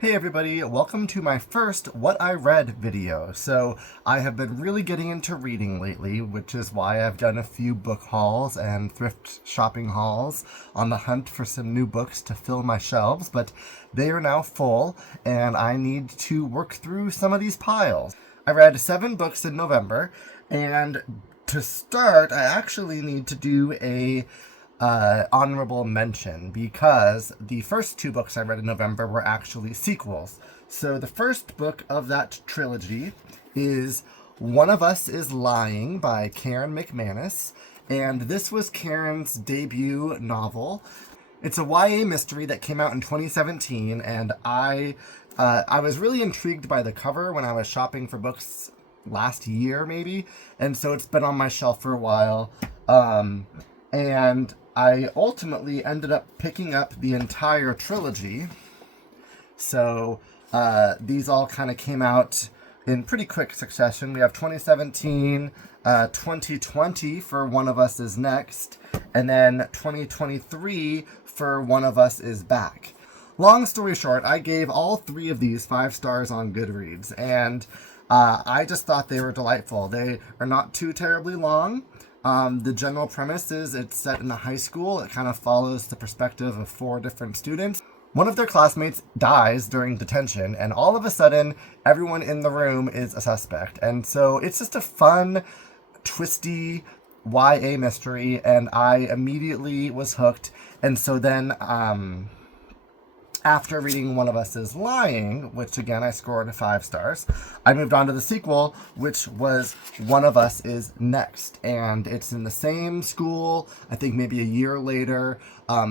Hey everybody, welcome to my first What I Read video. So I have been really getting into reading lately, which is why I've done a few book hauls and thrift shopping hauls on the hunt for some new books to fill my shelves, but they are now full and I need to work through some of these piles. I read 7 books in November, and to start I actually need to do a honorable mention because the first 2 books I read in November were actually sequels. So the first book of that trilogy is One of Us is Lying by Karen McManus, and this was Karen's debut novel. It's a YA mystery that came out in 2017, and I was really intrigued by the cover when I was shopping for books last year, maybe, and so it's been on my shelf for a while. And I ultimately ended up picking up the entire trilogy. So these all kind of came out in pretty quick succession. We have 2017, 2020 for One of Us is Next, and then 2023 for One of Us is Back. Long story short, I gave all 3 of these 5 stars on Goodreads, and I just thought they were delightful. They are not too terribly long. The general premise is it's set in a high school. It kind of follows the perspective of 4 different students. One of their classmates dies during detention, and all of a sudden, everyone in the room is a suspect. And so it's just a fun, twisty YA mystery, and I immediately was hooked. And so then, after reading One of Us is Lying, which again I scored 5 stars, I moved on to the sequel, which was One of Us is Next. And it's in the same school, I think maybe a year later.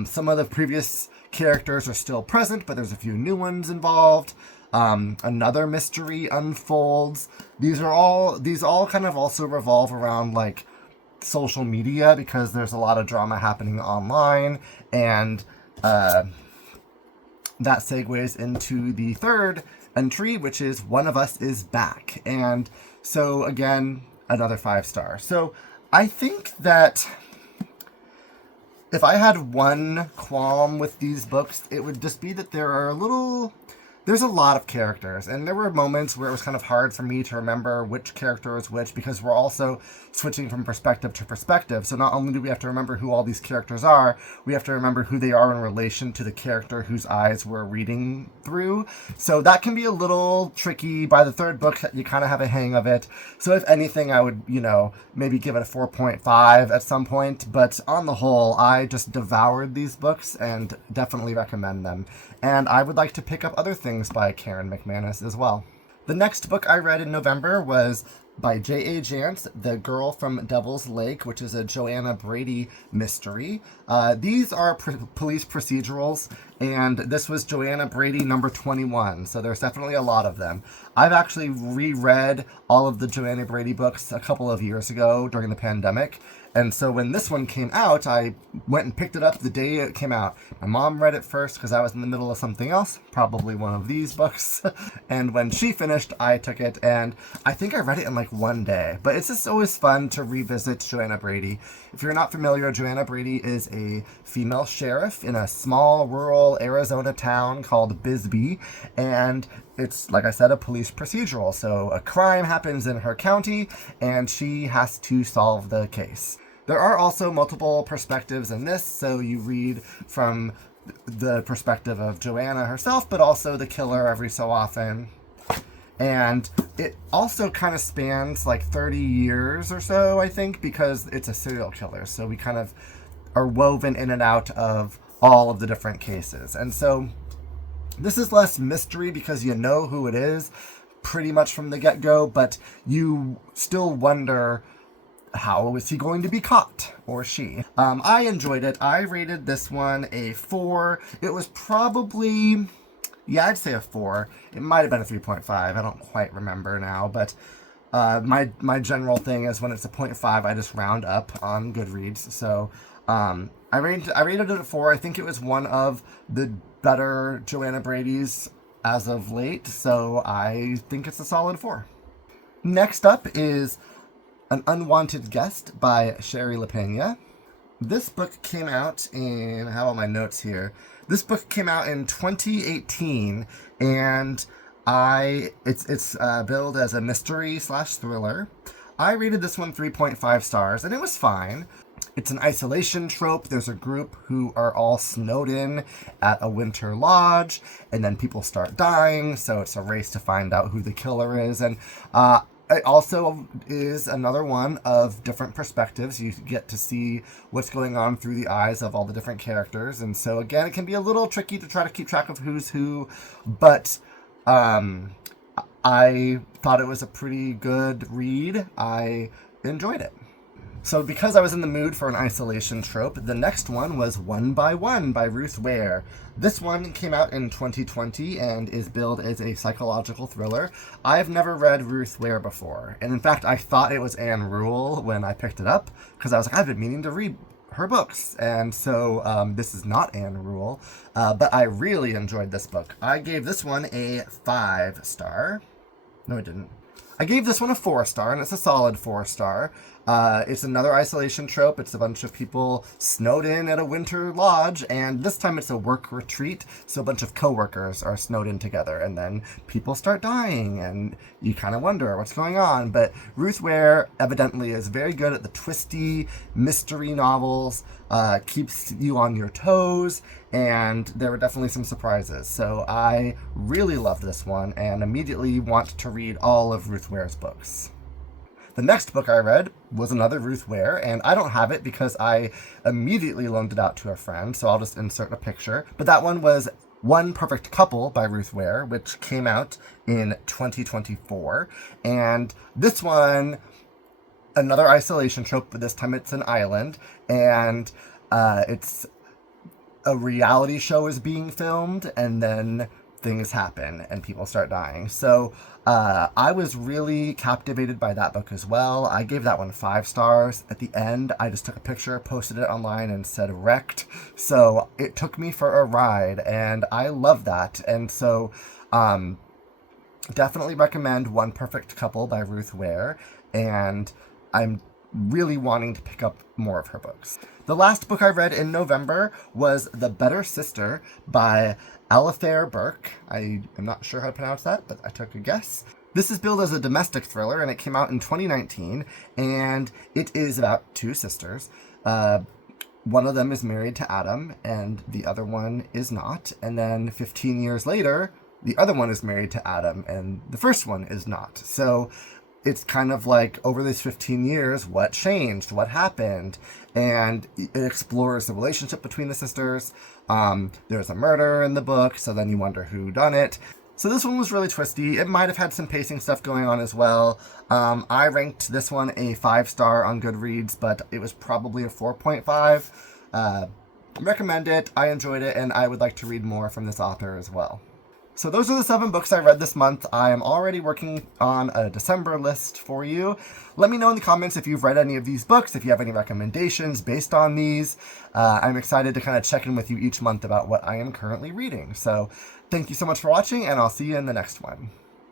Some of the previous characters are still present, but there's a few new ones involved. Another mystery unfolds. These all kind of also revolve around like social media, because there's a lot of drama happening online, and that segues into the third entry, which is One of Us is Back. And so again, another 5 stars. So I think that if I had one qualm with these books, it would just be that there's a lot of characters, and there were moments where it was kind of hard for me to remember which character is which, because we're also switching from perspective to perspective. So not only do we have to remember who all these characters are, we have to remember who they are in relation to the character whose eyes we're reading through. So that can be a little tricky. By the 3rd book, you kind of have a hang of it. So if anything, I would, maybe give it a 4.5 at some point. But on the whole, I just devoured these books and definitely recommend them. And I would like to pick up other things by Karen McManus as well. The next book I read in November was by J.A. Jance, The Girl from Devil's Lake, which is a Joanna Brady mystery. These are police procedurals, and this was Joanna Brady number 21, so there's definitely a lot of them. I've actually reread all of the Joanna Brady books a couple of years ago during the pandemic, and so when this one came out, I went and picked it up the day it came out. My mom read it first because I was in the middle of something else, probably one of these books. And when she finished, I took it, and I think I read it in like one day. But it's just always fun to revisit Joanna Brady. If you're not familiar, Joanna Brady is a female sheriff in a small rural Arizona town called Bisbee, and it's, like I said, a police procedural. So a crime happens in her county, and she has to solve the case. There are also multiple perspectives in this, so you read from the perspective of Joanna herself, but also the killer every so often. And it also kind of spans like 30 years or so, I think, because it's a serial killer. So we kind of are woven in and out of all of the different cases. And so this is less mystery because you know who it is pretty much from the get-go, but you still wonder, how is he going to be caught, or she? I enjoyed it. I rated this one a 4. It was probably, I'd say a 4. It might have been a 3.5. I don't quite remember now, but my general thing is when it's a 0.5, I just round up on Goodreads. So I rated it a 4. I think it was one of the better Joanna Brady's as of late, so I think it's a solid 4. Next up is An Unwanted Guest by Shari Lapena. This book came out in, how are my notes here? This book came out in 2018, and it's billed as a mystery/thriller. I rated this one 3.5 stars, and it was fine. It's an isolation trope. There's a group who are all snowed in at a winter lodge, and then people start dying, so it's a race to find out who the killer is. And it also is another one of different perspectives. You get to see what's going on through the eyes of all the different characters. And so, again, it can be a little tricky to try to keep track of who's who, but I thought it was a pretty good read. I enjoyed it. So because I was in the mood for an isolation trope, the next one was One by One by Ruth Ware. This one came out in 2020 and is billed as a psychological thriller. I've never read Ruth Ware before, and in fact I thought it was Anne Rule when I picked it up, because I was like, I've been meaning to read her books, and so this is not Anne Rule, but I really enjoyed this book. I gave this one a 5-star. No, I didn't. I gave this one a 4-star, and it's a solid 4-star. It's another isolation trope. It's a bunch of people snowed in at a winter lodge, and this time it's a work retreat, so a bunch of coworkers are snowed in together, and then people start dying, and you kind of wonder what's going on. But Ruth Ware evidently is very good at the twisty mystery novels, keeps you on your toes, and there were definitely some surprises. So I really loved this one, and immediately want to read all of Ruth Ware's books. The next book I read was another Ruth Ware, and I don't have it because I immediately loaned it out to a friend, so I'll just insert a picture. But that one was One Perfect Couple by Ruth Ware, which came out in 2024. And this one, another isolation trope, but this time it's an island, and it's a reality show is being filmed, and then things happen and people start dying. So I was really captivated by that book as well. I gave that one 5 stars. At the end, I just took a picture, posted it online, and said wrecked. So it took me for a ride, and I love that. And so definitely recommend One Perfect Couple by Ruth Ware, and I'm really wanting to pick up more of her books. The last book I read in November was The Better Sister by Alafair Burke. I am not sure how to pronounce that, but I took a guess. This is billed as a domestic thriller, and it came out in 2019, and it is about 2 sisters. One of them is married to Adam, and the other one is not. And then 15 years later, the other one is married to Adam, and the first one is not. So it's kind of like, over these 15 years, what changed? What happened? And it explores the relationship between the sisters. There's a murder in the book, so then you wonder who done it. So this one was really twisty. It might have had some pacing stuff going on as well. I ranked this one a 5-star on Goodreads, but it was probably a 4.5. Recommend it. I enjoyed it, and I would like to read more from this author as well. So those are the 7 books I read this month. I am already working on a December list for you. Let me know in the comments if you've read any of these books, if you have any recommendations based on these. I'm excited to kind of check in with you each month about what I am currently reading. So thank you so much for watching, and I'll see you in the next one.